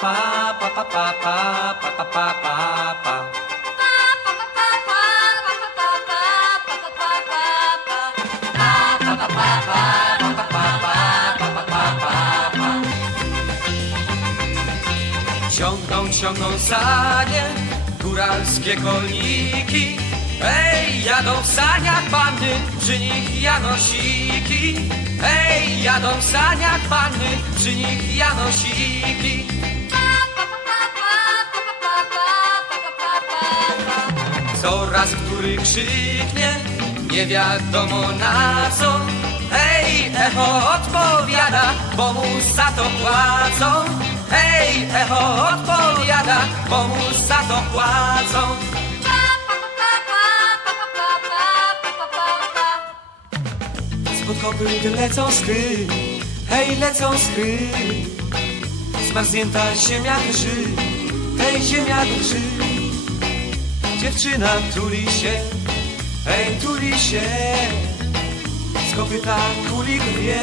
pa pa pa pa pa pa pa pa pa pa Ciągną, ciągną sanie, góralskie koniki Ej, jadą w saniach panny, przy nich janosiki. Ej, jadą w saniach panny, przy nich janosiki. Coraz który krzyknie, nie wiadomo na co. Hej, echo odpowiada, bo mu za to płacą. Hej, echo odpowiada, bo mu za to płacą. Spod kopyt lecą skry, hej, lecą skry. Zmarznięta ziemia drży, hej, ziemia drży. Dziewczyna tuli się, hej, tuli się. Z kopyta kulik wie,